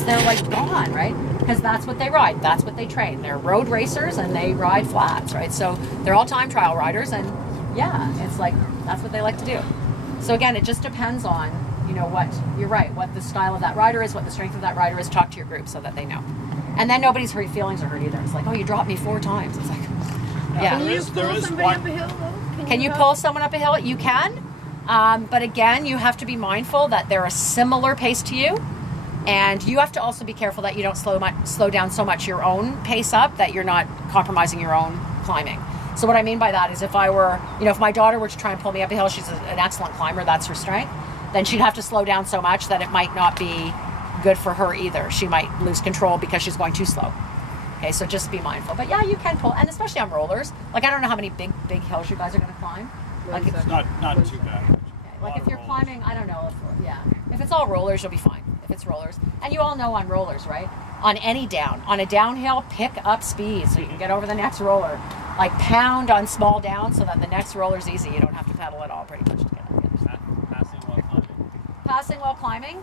flats, they're like gone, right? Because that's what they ride, that's what they train. They're road racers and they ride flats, right? So they're all time trial riders, and yeah, it's like that's what they like to do. So again, it just depends on, you know, what, you're right, what the style of that rider is, what the strength of that rider is. Talk to your group so that they know. And then nobody's feelings are hurt either. It's like, oh, you dropped me 4 times. It's like, yeah. Can you pull somebody up a hill though? Can you pull someone up a hill? You can. But again, you have to be mindful that they're a similar pace to you. And you have to also be careful that you don't slow down so much your own pace up that you're not compromising your own climbing. So what I mean by that is if I were, you know, if my daughter were to try and pull me up a hill, she's an excellent climber, that's her strength, then she'd have to slow down so much that it might not be good for her either. She might lose control because she's going too slow. Okay, so just be mindful. But yeah, you can pull, and especially on rollers. Like, I don't know how many big hills you guys are going to climb. Like, it's not too bad. Okay. Like if you're climbing, I don't know, if it's all rollers, you'll be fine. If it's rollers. And you all know on rollers, right? On any down, on a downhill, pick up speed so you can get over the next roller. Like pound on small down so that the next roller's easy. You don't have to pedal at all pretty much to get up. Passing while climbing. Passing while climbing?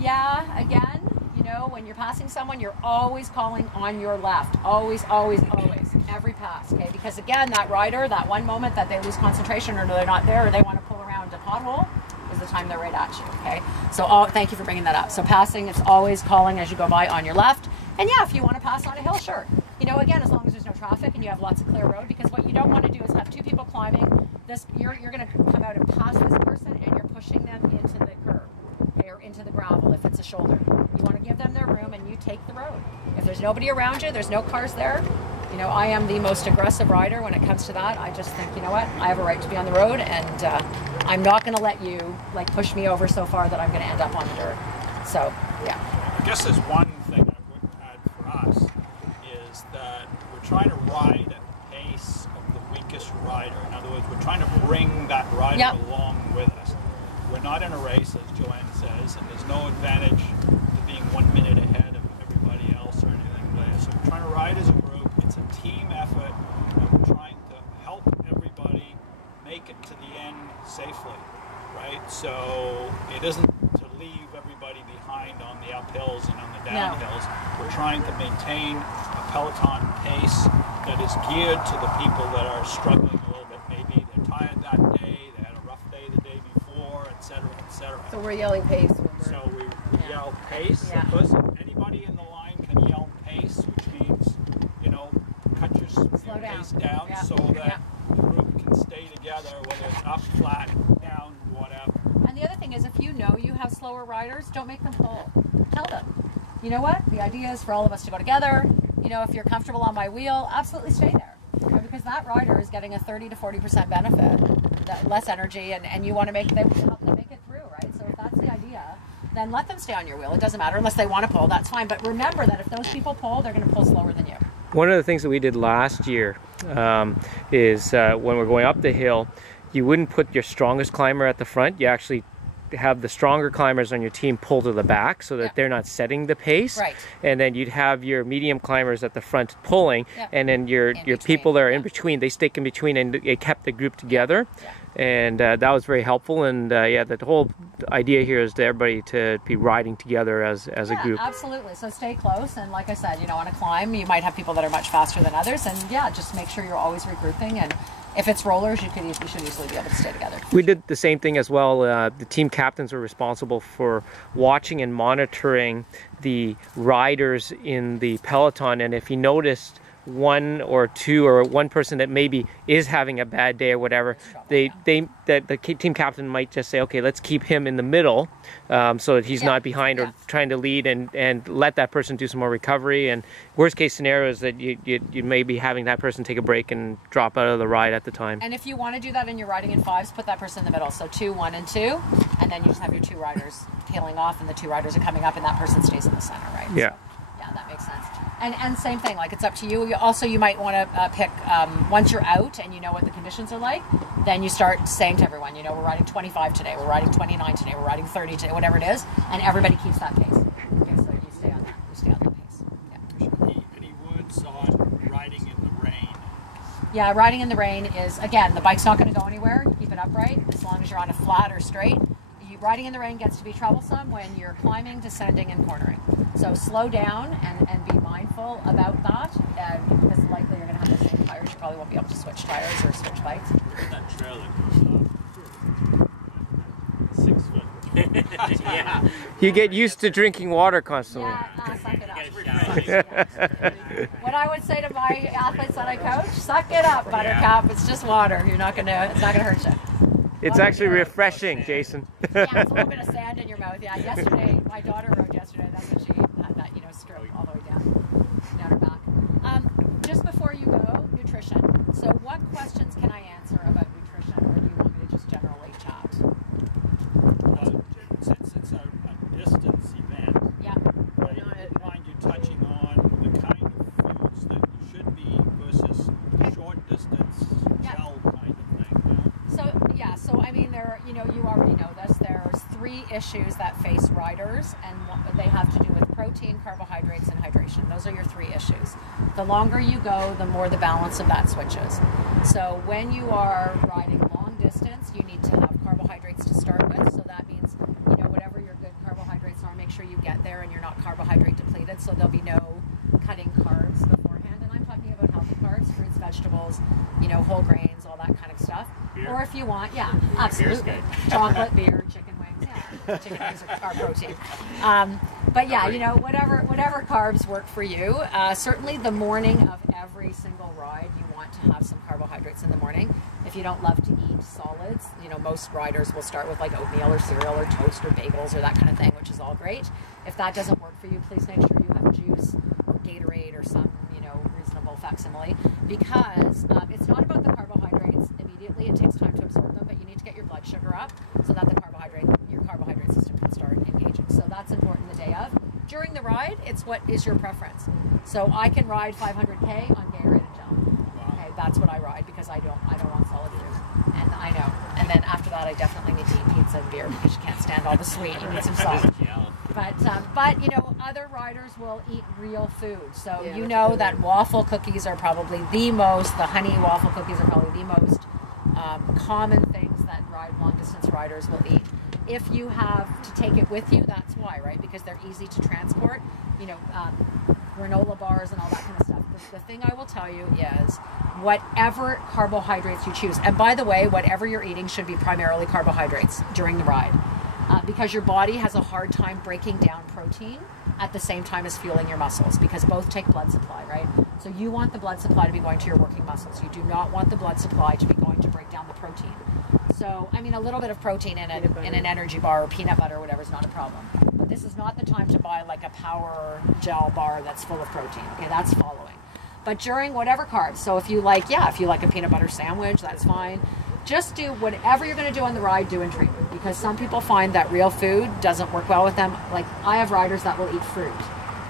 Yeah, again, you know, when you're passing someone, you're always calling on your left. Always, always, always. Every pass, okay? Because again, that rider, that one moment that they lose concentration or they're not there or they want to pull around a pothole is the time they're right at you, okay? So thank you for bringing that up. So passing, it's always calling as you go by on your left. And yeah, if you want to pass on a hill, sure. You know, again, as long as there's no traffic and you have lots of clear road, because what you don't want to do is have 2 people climbing. You're going to come out and pass this person and you're pushing them into the curb, okay, or into the gravel if it's a shoulder. You want to give them their room and you take the road. If there's nobody around you, there's no cars there. You know, I am the most aggressive rider when it comes to that. I just think, you know what, I have a right to be on the road, and I'm not going to let you like push me over so far that I'm going to end up on the dirt. So, yeah. I guess there's one thing I would add for us is that we're trying to ride at the pace of the weakest rider. In other words, we're trying to bring that rider along with us. We're not in a race, as Joanne says, and there's no advantage to being 1 minute ahead of everybody else or anything like that. So we're trying to ride as a group. It's a team effort, and we're trying to help everybody make it to the end safely, right? So it isn't to leave everybody behind on the uphills and on the downhills. No. We're trying to maintain a Peloton pace that is geared to the people that are struggling a little bit. Maybe they're tired that day, they had a rough day the day before, etc., etc. So we're yelling pace. So we yell pace. Yeah. So listen, anybody in the line can yell pace, which means, you know, cut your pace down so that the group can stay together, whether it's up, flat, down, whatever. And the other thing is, if you know you have slower riders, don't make them pull. Tell them, you know what, the idea is for all of us to go together. You know, if you're comfortable on my wheel, absolutely stay there. You know, because that rider is getting a 30 to 40% benefit, less energy, and you want to help them make it through, right? So if that's the idea, then let them stay on your wheel. It doesn't matter unless they want to pull, that's fine. But remember that if those people pull, they're going to pull slower than you. One of the things that we did last year is when we're going up the hill, you wouldn't put your strongest climber at the front. You actually have the stronger climbers on your team pull to the back so that they're not setting the pace. Right. And then you'd have your medium climbers at the front pulling, and then your people that are in between, they stick in between, and it kept the group together. And that was very helpful. And the whole idea here is to everybody to be riding together as a group. Absolutely. So stay close. And like I said, you know, on a climb, you might have people that are much faster than others. And just make sure you're always regrouping. And if it's rollers, you should easily be able to stay together. We did the same thing as well. The team captains were responsible for watching and monitoring the riders in the peloton. And if you noticed one or two or one person that maybe is having a bad day or whatever, the team captain might just say, okay, let's keep him in the middle so that he's not behind or trying to lead, and let that person do some more recovery. And worst case scenario is that you may be having that person take a break and drop out of the ride at the time. And if you want to do that and you're riding in fives, put that person in the middle. So 2, 1, and 2, and then you just have your 2 riders tailing off and the 2 riders are coming up and that person stays in the center, right? Yeah. So, yeah, that makes sense. And same thing, like it's up to you. Also, you might want to pick, once you're out and you know what the conditions are like, then you start saying to everyone, you know, we're riding 25 today, we're riding 29 today, we're riding 30 today, whatever it is, and everybody keeps that pace. Okay, so you stay on that. You stay on that pace. Yeah. Any words on riding in the rain? Yeah, riding in the rain is, again, the bike's not going to go anywhere. You keep it upright as long as you're on a flat or straight. Riding in the rain gets to be troublesome when you're climbing, descending, and cornering. So slow down and be mindful about that, because likely you're going to have the same tires. You probably won't be able to switch tires or switch bikes. That trailer goes 6 foot. Yeah. You get used to drinking water constantly. Yeah, suck it up. What I would say to my athletes that I coach, suck it up, Buttercup. It's just water. It's not gonna hurt you. It's actually refreshing, Jason. Yeah, it's a little bit of sand in your mouth. Yeah, yesterday, my daughter rode yesterday. That's when she had that, stroke all the way down her back. Just before you go, nutrition. So what questions can I answer about nutrition, or do you want me to just generally chat? Since it's a distance event, Yeah. I wouldn't mind you touching on the kind of foods that you should be versus short distance gel kind of thing. So I mean, you already know this. There's 3 issues that face riders, and they have to do with protein, carbohydrates, and hydration. Those are your 3 issues. The longer you go, the more the balance of that switches. So when you are riding long distance, you need to have carbohydrates to start with. So that means, whatever your good carbohydrates are, make sure you get there and you're not carbohydrate depleted. So there'll be no cutting carbs beforehand. And I'm talking about healthy carbs, fruits, vegetables, whole grains, all that kind of stuff. Beer. Or if you want, absolutely. Chocolate, beer, chicken wings. Yeah, chicken wings are protein. But yeah, whatever carbs work for you. Certainly the morning of every single ride, you want to have some carbohydrates in the morning. If you don't love to eat solids, most riders will start with like oatmeal or cereal or toast or bagels or that kind of thing, which is all great. If that doesn't work for you, please make sure you have juice or Gatorade or some, reasonable facsimile, because it's not about the carbohydrates immediately. It takes time to absorb them, but you need to get your blood sugar up so that your carbohydrate system can start engaging. So that's important the day of. During the ride, it's what is your preference. So I can ride 500K on Gatorade and gel. Okay, that's what I ride because I don't want solid food. And I know. And then after that, I definitely need to eat pizza and beer because you can't stand all the sweet. You need some solid. But other riders will eat real food. So that waffle cookies are probably the honey waffle cookies are probably the most common things that long distance riders will eat. If you have to take it with you, that's why, right? Because they're easy to transport. Granola bars and all that kind of stuff. The thing I will tell you is whatever carbohydrates you choose, and by the way, whatever you're eating should be primarily carbohydrates during the ride. Because your body has a hard time breaking down protein at the same time as fueling your muscles, because both take blood supply, right? So you want the blood supply to be going to your working muscles. You do not want the blood supply to be going to break down the protein. So, I mean, a little bit of protein in an energy bar or peanut butter or whatever is not a problem. But this is not the time to buy like a power gel bar that's full of protein. Okay, that's following. But during whatever carbs, so if you like a peanut butter sandwich, that's fine. Just do whatever you're going to do on the ride, do in training, because some people find that real food doesn't work well with them. Like, I have riders that will eat fruit,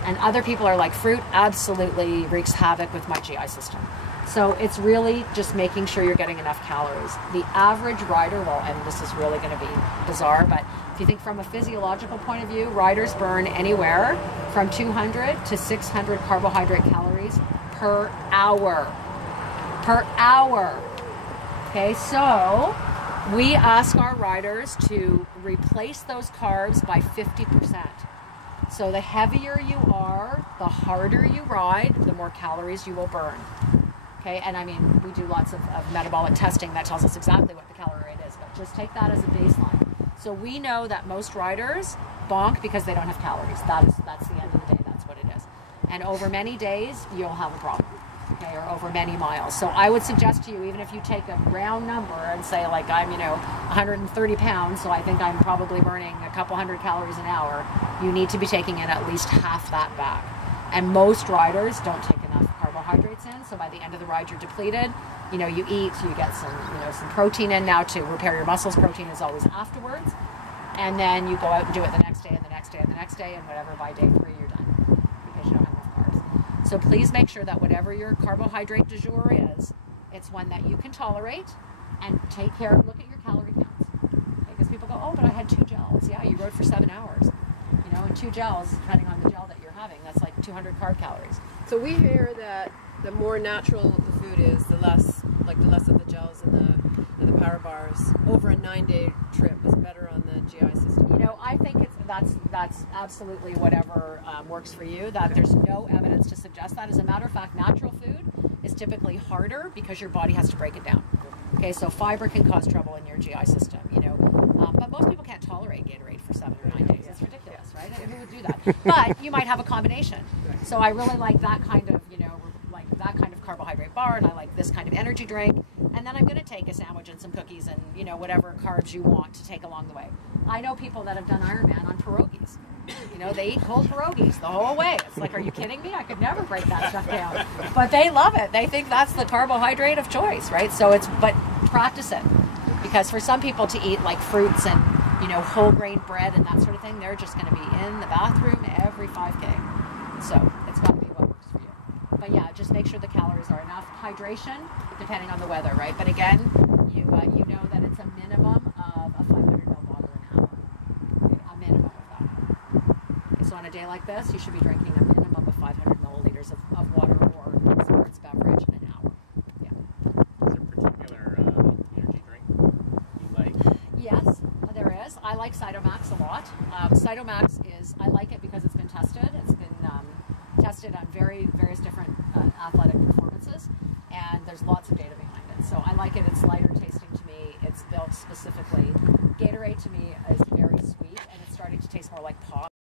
and other people are like, fruit absolutely wreaks havoc with my GI system. So it's really just making sure you're getting enough calories. The average rider will, and this is really going to be bizarre, but if you think from a physiological point of view, riders burn anywhere from 200 to 600 carbohydrate calories per hour. Per hour. Okay, so we ask our riders to replace those carbs by 50%. So the heavier you are, the harder you ride, the more calories you will burn. Okay, and I mean, we do lots of metabolic testing that tells us exactly what the calorie rate is, but just take that as a baseline. So we know that most riders bonk because they don't have calories. That's the end of the day, that's what it is. And over many days, you'll have a problem. Okay, or over many miles. So I would suggest to you, even if you take a round number and say like I'm 130 pounds, so I think I'm probably burning a couple hundred calories an hour, you need to be taking in at least half that back. And most riders don't take enough carbohydrates in, so by the end of the ride you're depleted. You eat, you get some protein in now to repair your muscles. Protein is always afterwards. And then you go out and do it the next day and the next day and the next day, and whatever, by day 3 you're done because you don't have enough carbs. So please make sure that whatever your carbohydrate du jour is, it's one that you can tolerate, and take care, look at your calorie counts. Because people go, oh, but I had 2 gels. Yeah, you rode for 7 hours. And 2 gels, depending on the gel that you're having, that's like 200 carb calories. So we hear that the more natural the food is, the less of the gels and the power bars over a 9-day trip is better on the GI system. I think that's absolutely whatever works for you. That there's no evidence to suggest that. As a matter of fact, natural food is typically harder because your body has to break it down. Okay, so fiber can cause trouble in your GI system, you know. But most people can't tolerate Gatorade for 7 or 9 days. It's ridiculous, right? I mean, who would do that? But you might have a combination. So I really like that kind of, you know, like that kind of carbohydrate bar, and I like this kind of energy drink. And then I'm going to take a sandwich and some cookies and, you know, whatever carbs you want to take along the way. I know people that have done Ironman on pierogies. You know, they eat cold pierogies the whole way. It's like, are you kidding me? I could never break that stuff down. But they love it. They think that's the carbohydrate of choice, right? So but practice it. Because for some people to eat like fruits and, you know, whole grain bread and that sort of thing, they're just going to be in the bathroom every 5K. So it's got to be what works for you. But yeah, just make sure the calories are enough. Hydration, depending on the weather, right? But again, you know that it's a minimum of a 500 ml bottle an hour. Okay, a minimum of that. Okay, so on a day like this, you should be drinking a minimum of 500 milliliters of water or sports beverage an hour. Yeah. Is there a particular energy drink you like? Yes, there is. I like Cytomax a lot. Cytomax I like it because it's been tested. It's been tested on various different athletic performances, and there's lots of data behind it. So I like it. It's lighter tasting to me. It's built specifically. Gatorade to me is very sweet, and it's starting to taste more like pop.